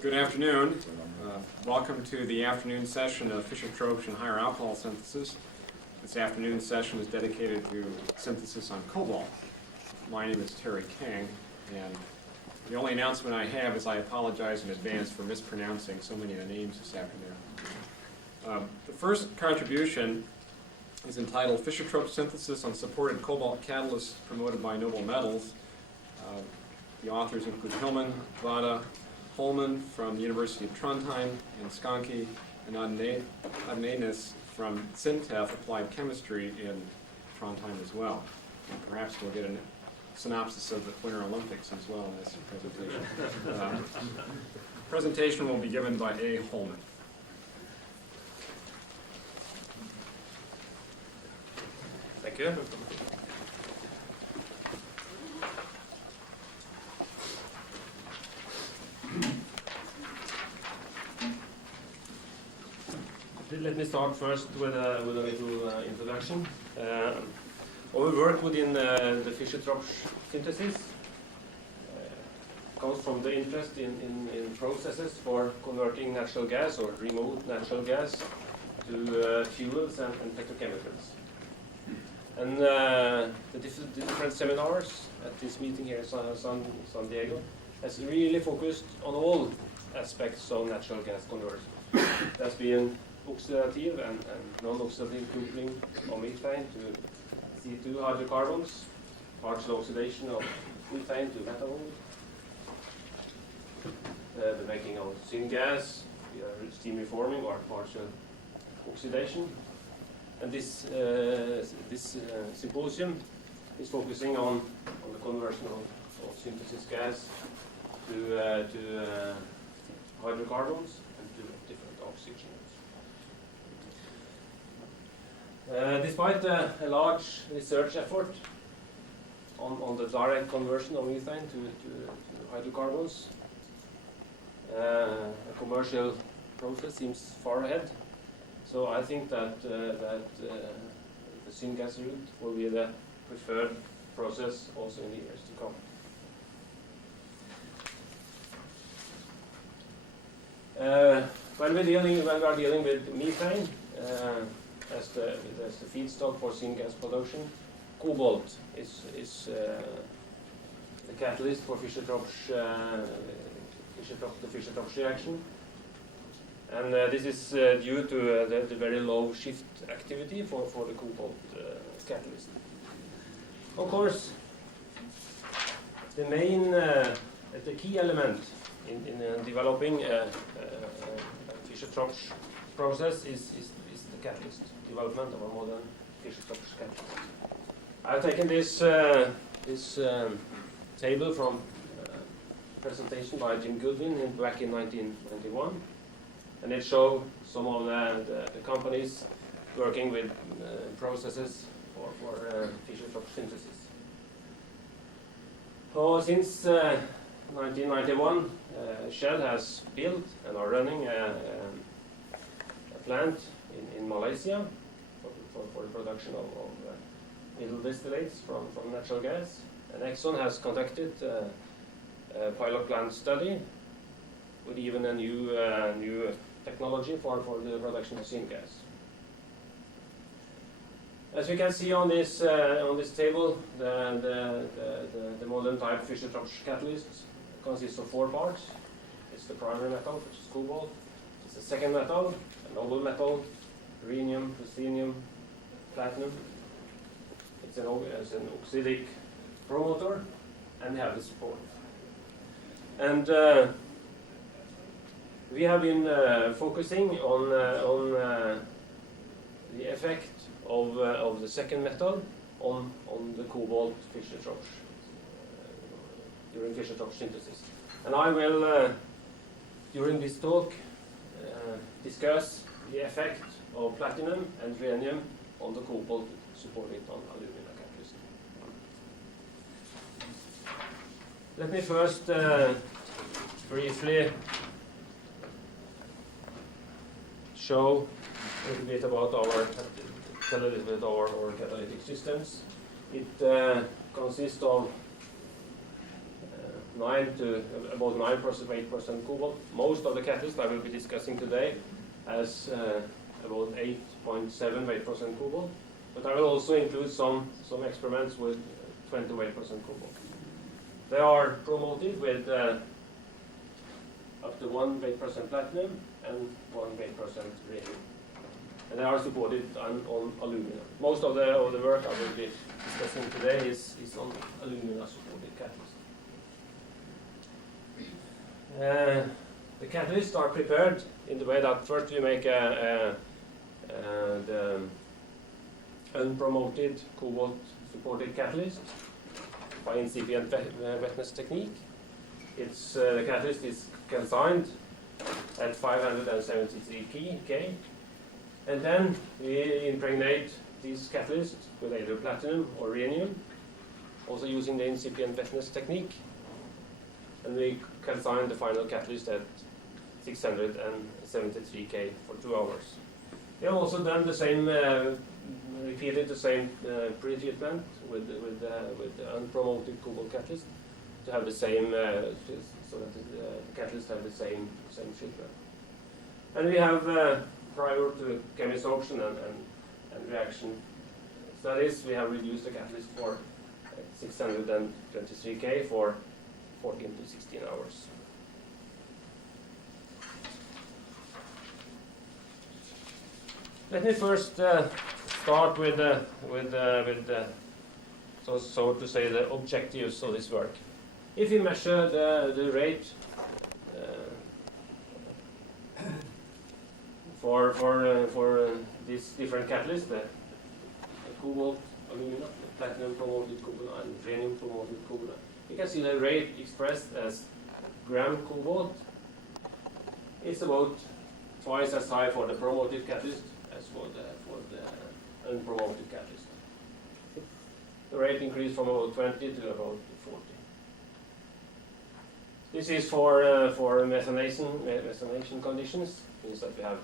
Good afternoon. Welcome to the afternoon session of Fischer-Tropsch and higher alcohol synthesis. This afternoon session is dedicated to synthesis on cobalt. My name is Terry King, and the only announcement I have is I apologize in advance for mispronouncing so many of the names this afternoon. The first contribution is entitled Fischer-Tropsch Synthesis on Supported Cobalt Catalysts Promoted by Noble Metals. The authors include Homen, Homen from the University of Trondheim, and Skanke and Adnanes from Sintef Applied Chemistry in Trondheim as well. And perhaps we'll get a synopsis of the Winter Olympics as well in this presentation. The presentation will be given by A. Homen. Thank you. Let me start first with a little introduction. Our work within the Fischer-Tropsch synthesis comes from the interest in processes for converting natural gas or remote natural gas to fuels and petrochemicals. And the different seminars at this meeting here in San Diego has really focused on all aspects of natural gas conversion. That's been oxidative and non-oxidative coupling of methane to C2 hydrocarbons, partial oxidation of methane to methanol, the making of syngas, steam reforming or partial oxidation. And this symposium is focusing on the conversion of synthesis gas to hydrocarbons and to different oxygens. Despite a large research effort on the direct conversion of methane to hydrocarbons, a commercial process seems far ahead. So I think that the syngas route will be the preferred process also in the years to come. When we are dealing with methane as the feedstock for syngas production, cobalt is the catalyst for Fischer-Tropsch reaction. And this is due to the very low shift activity for the cobalt catalyst. Of course, the key element in developing a Fischer-Tropsch process is the catalyst, development of a modern Fischer-Tropsch catalyst. I've taken this table from a presentation by Jim Goodwin back in 1991. And it shows some of the companies working with processes for Fischer-Tropsch synthesis. So since 1991, Shell has built and are running a plant in Malaysia for the production of middle distillates from natural gas. And Exxon has conducted a pilot plant study with even a new technology for the production of syngas. As we can see on this table, the modern type Fischer-Tropsch catalyst consists of 4 parts. It's the primary metal, which is cobalt. It's the second metal, a noble metal, rhenium, ruthenium, platinum. It's an oxidic promoter, and we have the support. And we have been focusing on the effect of the second metal on the cobalt Fischer-Tropsch during Fischer-Tropsch synthesis. And I will, during this talk, discuss the effect of platinum and rhenium on the cobalt supported on alumina catalyst. Let me first briefly show a little bit about our catalytic systems. It consists of about 8% cobalt. Most of the catalysts I will be discussing today has about 8.7 8% cobalt, but I will also include some experiments with 28% cobalt. They are promoted with up to 1 8% platinum and 1 8% rhenium. And they are supported on alumina. Most of the work I will be discussing today is on alumina supported catalysts. The catalysts are prepared in the way that first we make the unpromoted cobalt supported catalyst by incipient wetness technique. The catalyst is calcined at 573 K. And then we impregnate this catalyst with either platinum or rhenium, also using the incipient wetness technique. And we calcine the final catalyst at 673 K for 2 hours. We have also done the same, repeated the same pre-treatment with unpromoted cobalt catalyst to have the same, so that the catalyst have the same treatment. And we have, prior to chemisorption and reaction studies, we have reduced the catalyst for 623 K for 14 to 16 hours. Let me first start with so to say the objectives of this work. If you measure the rate for these different catalysts, the cobalt, alumina, the platinum promoted cobalt, and rhenium promoted cobalt, you can see the rate expressed as gram cobalt. It's about twice as high for the promoted catalyst as for the unpromoted catalyst. The rate increased from about 20 to about 40. This is for methanation conditions. Means that we have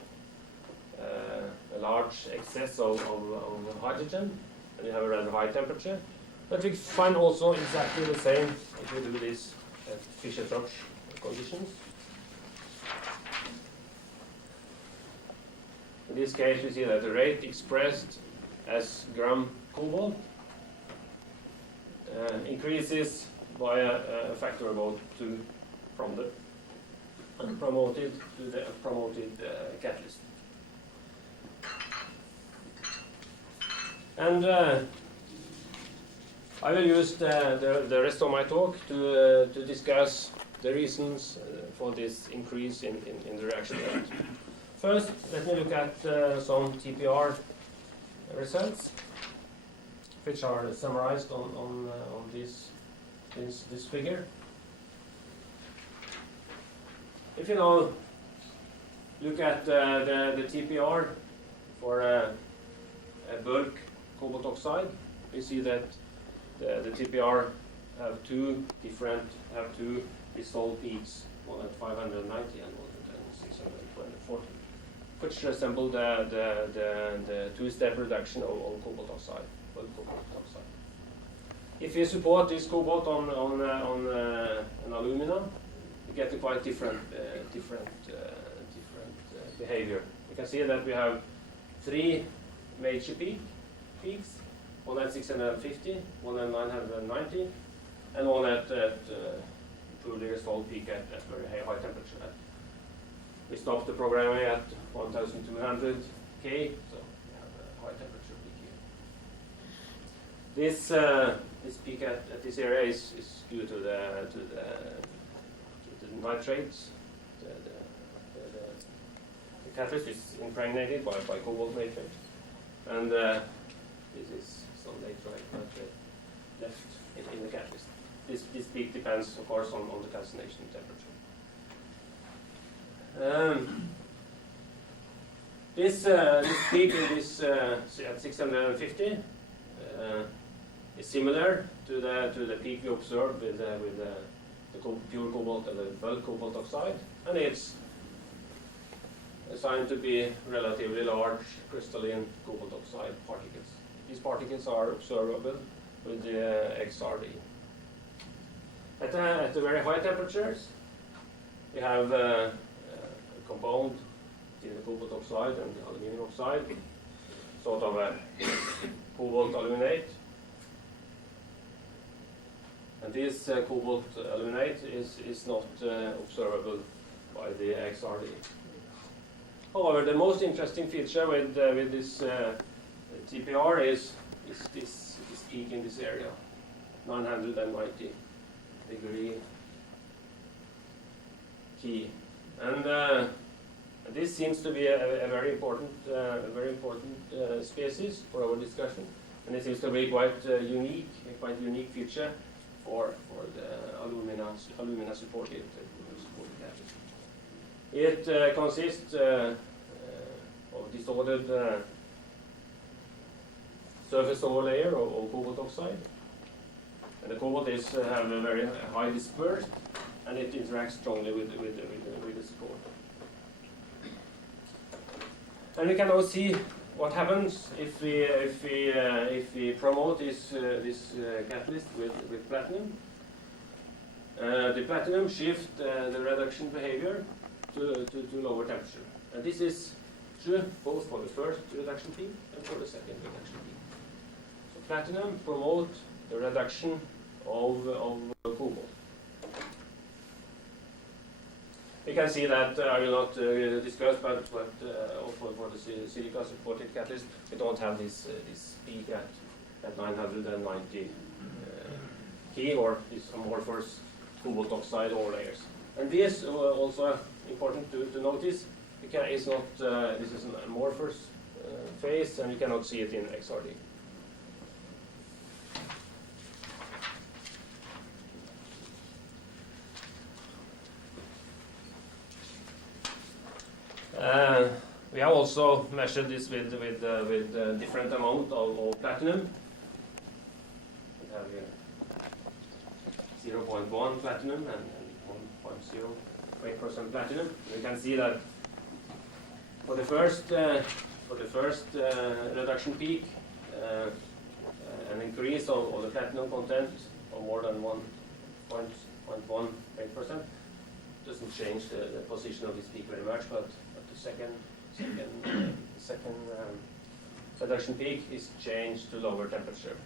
a large excess of hydrogen, and we have a rather high temperature. But we find also exactly the same if we do this at Fischer-Tropsch conditions. In this case, we see that the rate expressed as gram cobalt increases by a factor of about 2 from the unpromoted to the promoted catalyst. And I will use the rest of my talk to discuss the reasons for this increase in the reaction rate. First, let me look at some TPR results, which are summarized on this figure. If you now look at the TPR for a bulk cobalt oxide, we see that the TPR have two dissolved peaks, one at 590 and one at 640, which resemble the two-step reduction of cobalt oxide, bulk cobalt oxide. If you support this cobalt on alumina, you get a quite different behavior. You can see that we have 3 major peaks, one at 650, one at 990, and one at poorly resolved peak at very high temperature. We stopped the programming at 1200 K, so we have a high temperature peak here. This peak at this area is due to the nitrates. The catalyst is impregnated by cobalt nitrate, and this is some nitrate left in the catalyst. This peak depends, of course, on the calcination temperature. This peak in this at 650 is similar to the peak we observed with the pure cobalt and the bulk cobalt oxide, and it's assigned to be relatively large crystalline cobalt oxide particles. These particles are observable with the XRD. At the very high temperatures, we have a compound between the cobalt oxide and the aluminum oxide, sort of a cobalt aluminate. And this cobalt aluminate is not observable by the XRD. However, the most interesting feature with this TPR is this peak in this area, 990 degree key, and this seems to be a very important species for our discussion, and it seems to be quite unique feature for the alumina supported catalyst. It consists of disordered surface overlayer of cobalt oxide, and the cobalt have a very high disperse, and it interacts strongly with the support. And we can now see what happens if we promote this catalyst with platinum. The platinum shifts the reduction behavior to lower temperature, and this is true both for the first reduction peak and for the second reduction peak. So platinum promotes the reduction of cobalt. We can see that I will not discuss, but for the silica supported catalyst, we don't have this peak at 990 key, or this amorphous cobalt oxide overlayers. And this also important to notice. It's not this is an amorphous phase, and you cannot see it in XRD. We have also measured this with different amount of platinum. We have here 0.1 platinum and 1.08% platinum. You can see that for the first reduction peak, an increase of the platinum content of more than 1.18% doesn't change the position of this peak very much, but the second reduction peak is changed to lower temperature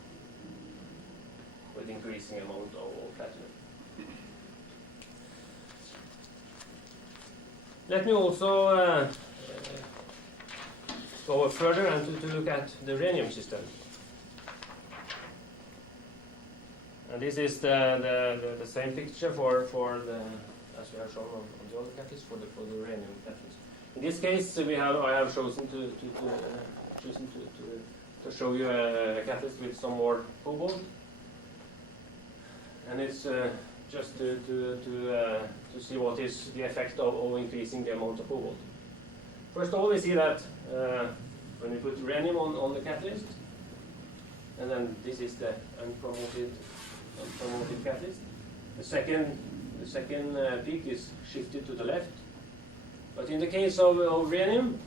with increasing amount of platinum. Let me also go further and to look at the rhenium system. And this is the same picture for the, as we have shown on the other catalyst, for the rhenium catalyst. In this case, I have chosen to show you a catalyst with some more cobalt, and it's just to see what is the effect of increasing the amount of cobalt. First of all, we see that when we put rhenium on the catalyst, and then this is the unpromoted catalyst. The second peak is shifted to the left. But in the case of rhenium,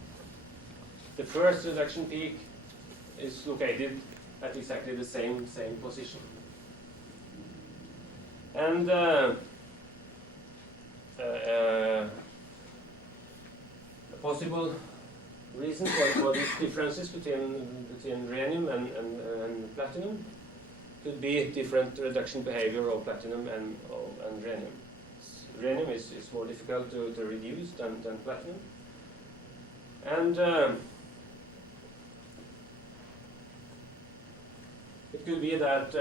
the first reduction peak is located at exactly the same position. And a possible reason for these differences between rhenium and platinum could be different reduction behavior of platinum and rhenium. Rhenium is more difficult to reduce than platinum. And it could be that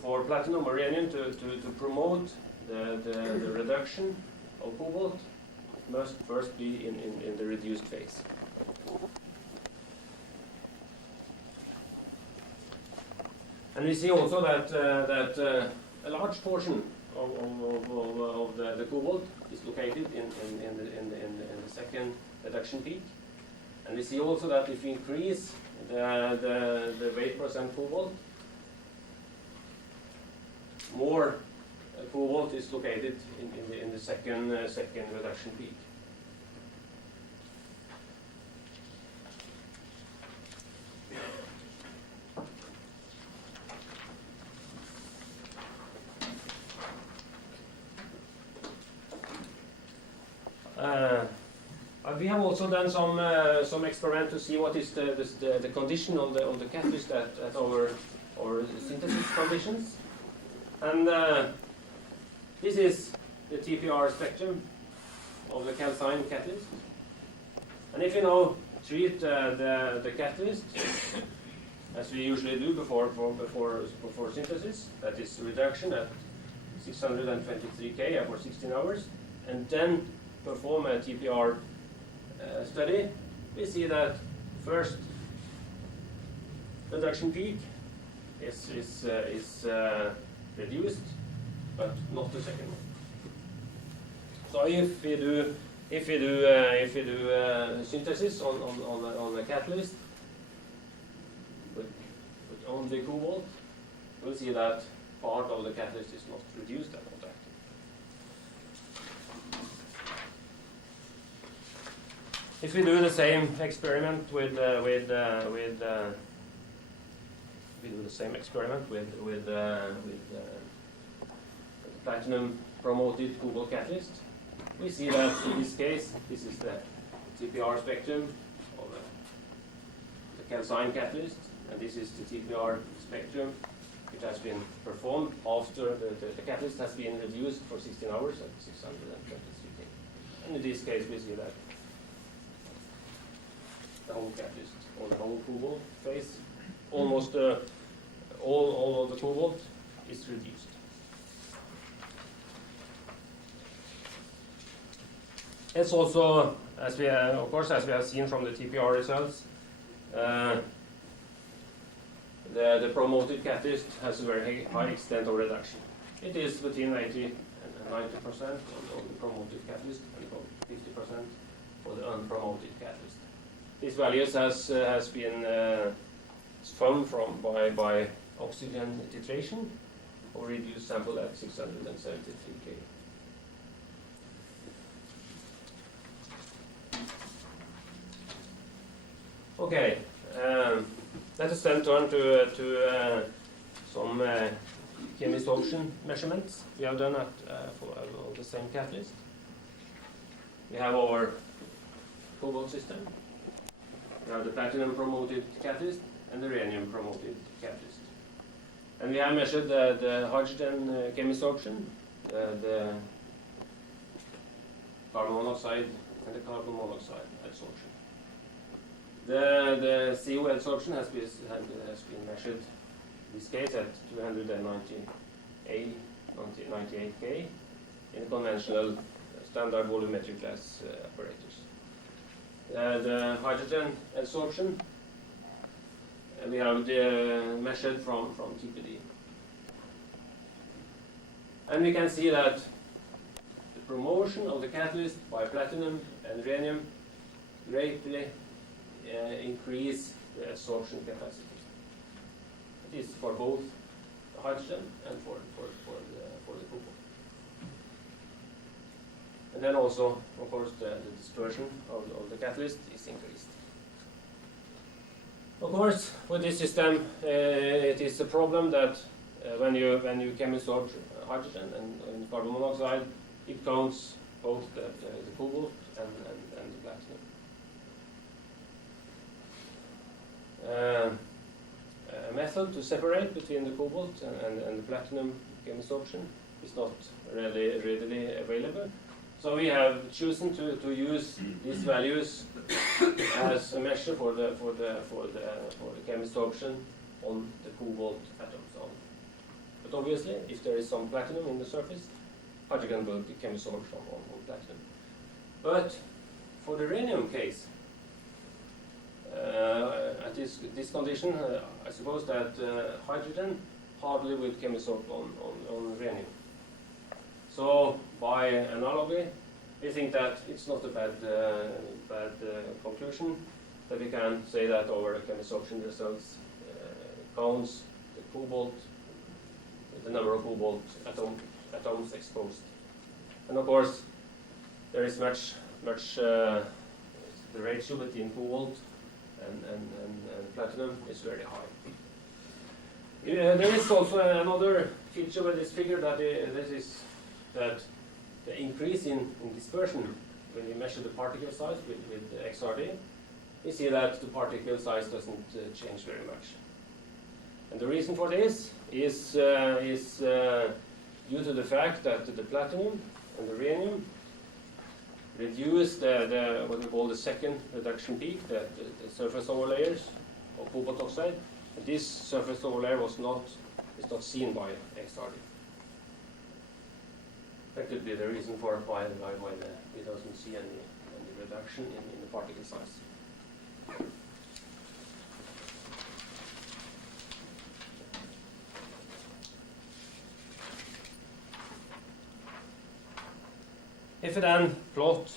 for platinum or rhenium to promote the reduction of cobalt, it must first be in the reduced phase. And we see also that a large portion of the cobalt is located in the second reduction peak. And we see also that if we increase the weight percent cobalt, more cobalt is located in the second reduction peak. We have also done some experiment to see what is the condition on the catalyst at our synthesis conditions, and this is the TPR spectrum of the calcine catalyst. And if you now treat the catalyst as we usually do before synthesis, that is reduction at 623 K for 16 hours, and then perform a TPR study, we see that first reduction peak is reduced, but not the second one. So if we do synthesis on a catalyst with only cobalt, we'll see that part of the catalyst is not reduced and not active. If we do the same experiment with platinum promoted cobalt catalyst, we see that in this case, this is the TPR spectrum of the calcine catalyst, and this is the TPR spectrum which has been performed after the catalyst has been reduced for 16 hours at 623 K. And in this case, we see that the whole catalyst, or the whole cobalt phase, almost all of the cobalt is reduced. It's also, as we have seen from the TPR results, the promoted catalyst has a very high extent of reduction. It is between 80 and 90% on the promoted catalyst, and about 50% for the unpromoted catalyst. These values has been found by oxygen titration or reduced sample at 673 K. Okay, let us then turn to some chemistorption measurements we have done for the same catalyst. We have our cobalt system. We have the platinum promoted catalyst and the rhenium promoted catalyst. And we have measured the hydrogen chemistorption, the carbon monoxide and the carbon monoxide adsorption. The CO adsorption has been measured in this case at 298 K in conventional standard volumetric glass apparatus. The hydrogen adsorption we have measured from TPD. And we can see that the promotion of the catalyst by platinum and rhenium greatly increase the adsorption capacity. It is for both the hydrogen and for the cobalt. And then also, of course, the dispersion of the catalyst is increased. Of course, with this system, it is a problem that when you chemistorp hydrogen and carbon monoxide, it counts both the cobalt and the platinum. A method to separate between the cobalt and the platinum chemistorption is not really readily available. So we have chosen to use these values as a measure for the chemistorption on the cobalt atoms only. But obviously, if there is some platinum in the surface, hydrogen will be chemisorbed on platinum. But for the rhenium case, at this condition, I suppose that hydrogen hardly will chemisorb on rhenium. So by analogy, we think that it's not a bad conclusion that we can say that our chemisorption results counts the cobalt, the number of cobalt atoms exposed. And of course, there is much the ratio between cobalt and platinum is very high. There is also another feature with this figure that the increase in dispersion when we measure the particle size with XRD, we see that the particle size doesn't change very much. And the reason for this is due to the fact that the platinum and the rhenium reduce the what we call the second reduction peak, the surface overlayers of cobalt oxide. And this surface overlayer is not seen by XRD. That could be the reason for why we doesn't see any reduction in the particle size. If we then plot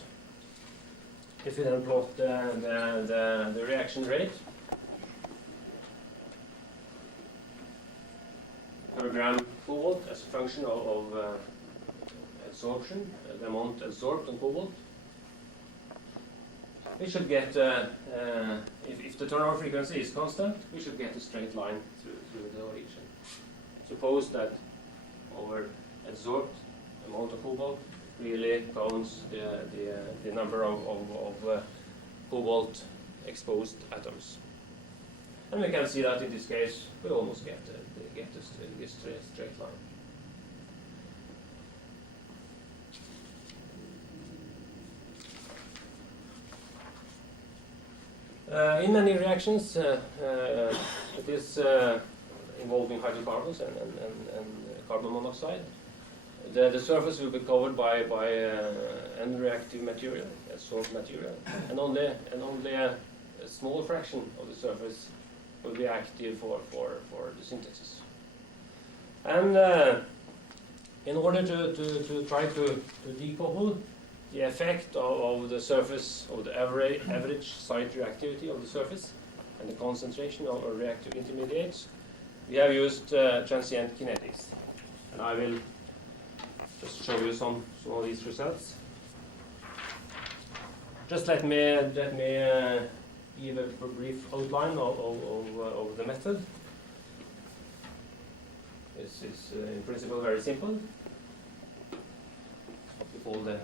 the reaction rate per gram cobalt as a function of absorption, the amount absorbed on cobalt, we should get, if the turnover frequency is constant, we should get a straight line through the region. Suppose that our absorbed amount of cobalt really counts the number of cobalt exposed atoms. And we can see that in this case we almost get a straight line. In many reactions, it is involving hydrocarbons and carbon monoxide. The surface will be covered by unreactive material, source material, and only a small fraction of the surface will be active for the synthesis. And in order to try to decouple the effect of the surface, of the average site reactivity of the surface, and the concentration of reactive intermediates, we have used transient kinetics. And I will just show you some of these results. Just let me give a brief outline of the method. This is in principle very simple. What we call the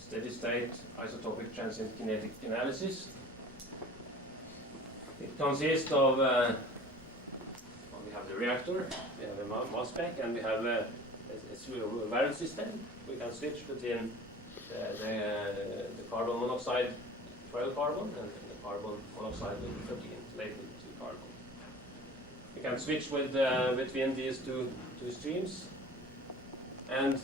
steady state isotopic transient kinetic analysis. It consists of we have the reactor, we have a mass spec, and we have a valence system. We can switch between the carbon monoxide 12 carbon and the carbon monoxide with 13 labeled 2 carbon. We can switch between these two streams, and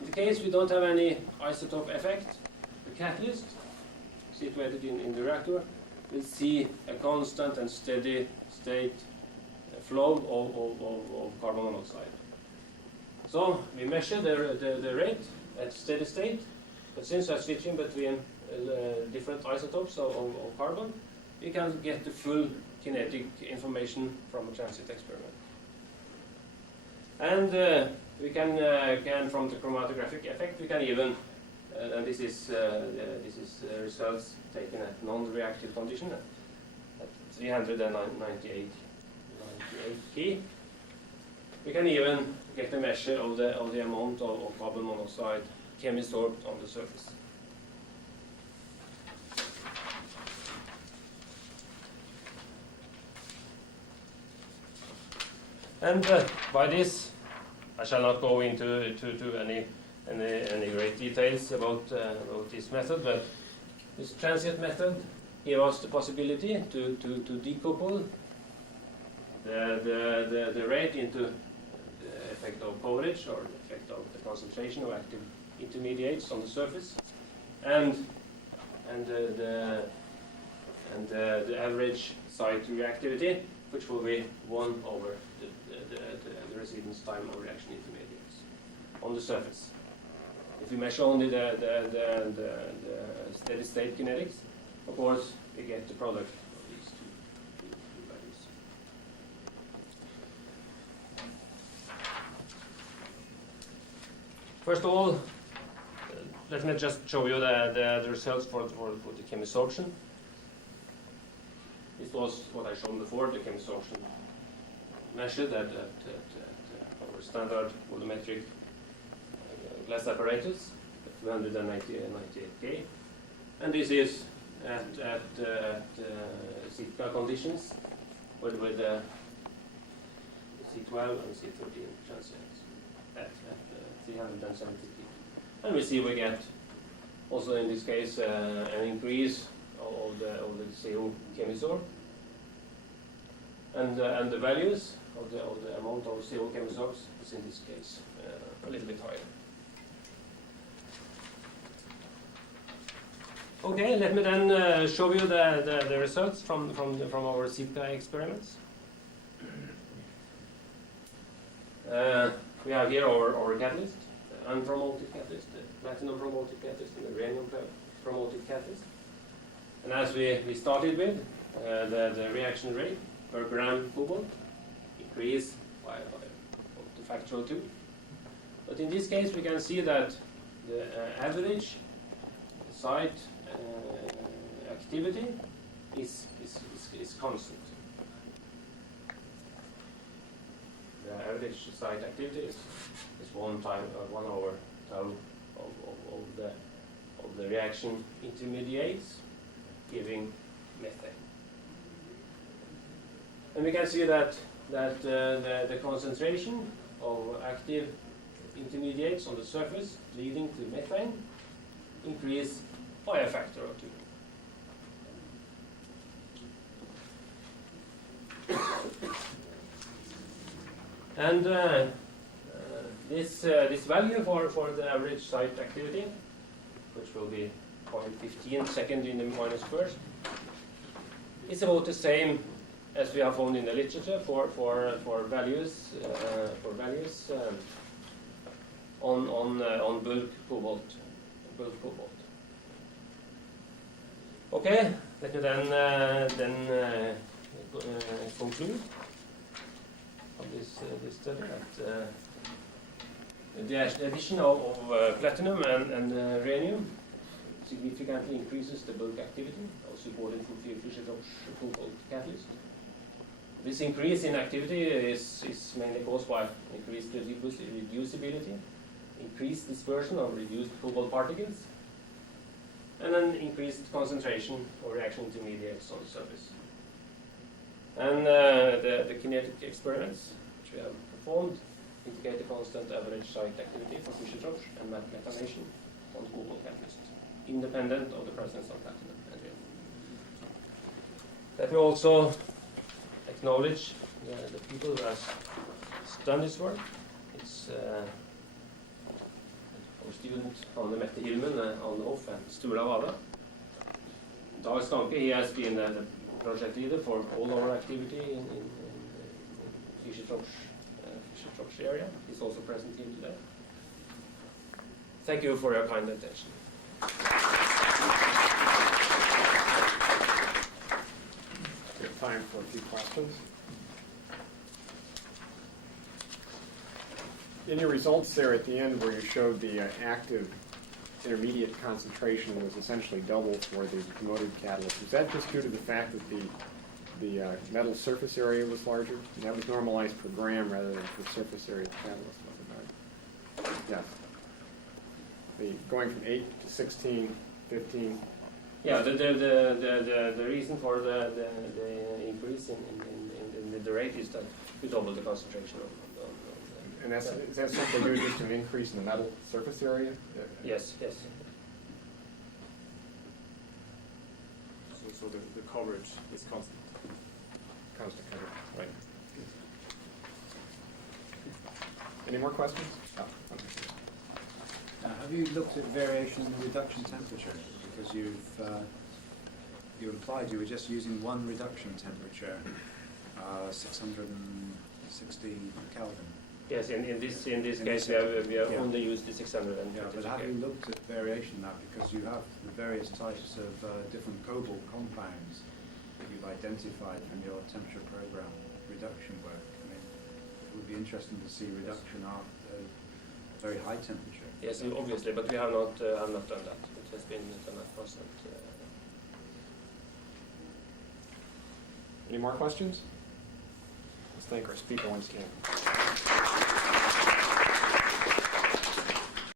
in the case we don't have any isotope effect, the catalyst situated in the reactor will see a constant and steady state flow of carbon monoxide. So we measure the rate at steady state, but since we are switching between different isotopes of carbon, we can get the full kinetic information from a transit experiment. And we can from the chromatographic effect, we can even, and this is results taken at non-reactive condition at 398 K. We can even get a measure of the amount of carbon monoxide chemisorbed on the surface. And by this, I shall not go into any great details about this method, but this transient method gives us the possibility to decouple the rate into the effect of coverage or the effect of the concentration of active intermediates on the surface, and the average site reactivity, which will be 1 over the residence time of reaction intermediates on the surface. If we measure only the steady state kinetics, of course we get the product of these two values. First of all, let me just show you the results for the chemisorption. This was what I showed before, the chemisorption measured at our standard volumetric glass apparatus, the 298 K. And this is at Sitka conditions with C12 and C13 transients at 370 K. And we see we get also in this case an increase of the CO chemisor, and the values of the amount of CO chemisors is in this case a little bit higher. Okay, let me then show you the results from our Sitka experiments. We have here our catalyst, the unpromoted catalyst, the platinum promoted catalyst, and the rhenium promoted catalyst. And as we started with, the reaction rate per gram cobalt increased by the factor of 2. But in this case, we can see that the average site activity is constant. The average site activity is 1 over tau of the reaction intermediates giving methane. And we can see that the concentration of active intermediates on the surface leading to methane increase by a factor of 2. And this value for the average site activity, which will be 0.15 second in the minus first, is about the same as we have found in the literature for values on bulk cobalt. Okay, let me then conclude of this study that the addition of platinum and rhenium significantly increases the bulk activity of supported Fischer-Tropsch cobalt catalyst. This increase in activity is mainly caused by increased reducibility, increased dispersion of reduced cobalt particles, and an increased concentration of reaction intermediates on the surface. And the kinetic experiments which we have performed indicate a constant average site activity for Fischer-Tropsch and methanation on cobalt catalyst, independent of the presence of platinum and rhenium. Let me also acknowledge the people who have done this work. It's our student Anne Mette Hilmen, Anne Hoff, and Stura Vade. Dag Stanke, he has been the project leader for all our activity in Fischer-Tropsch area. He's also present here today. Thank you for your kind attention. We have time for a few questions. In your results there at the end where you showed the active intermediate concentration was essentially double for the promoted catalyst, was that just due to the fact that the metal surface area was larger? And that was normalized per gram rather than per surface area of the catalyst, was it not? Yes. Going from 8 to 16, 15. Yeah, the reason for the increase in the rate is that we double the concentration of. And is that simply due just to an increase in the metal surface area? Yes. So the coverage is constant. Constant coverage, right. Any more questions? Have you looked at variation in the reduction temperature? Because you implied you were just using one reduction temperature, 660 Kelvin. Yes, in this case we have only used the 600. Yeah, but have you looked at variation now? Because you have the various types of different cobalt compounds that you've identified from your temperature program reduction work. I mean, it would be interesting to see reduction after a very high temperature. Yes, obviously, but we have not done that. It has been done at constant. Any more questions? Let's thank our speaker once again.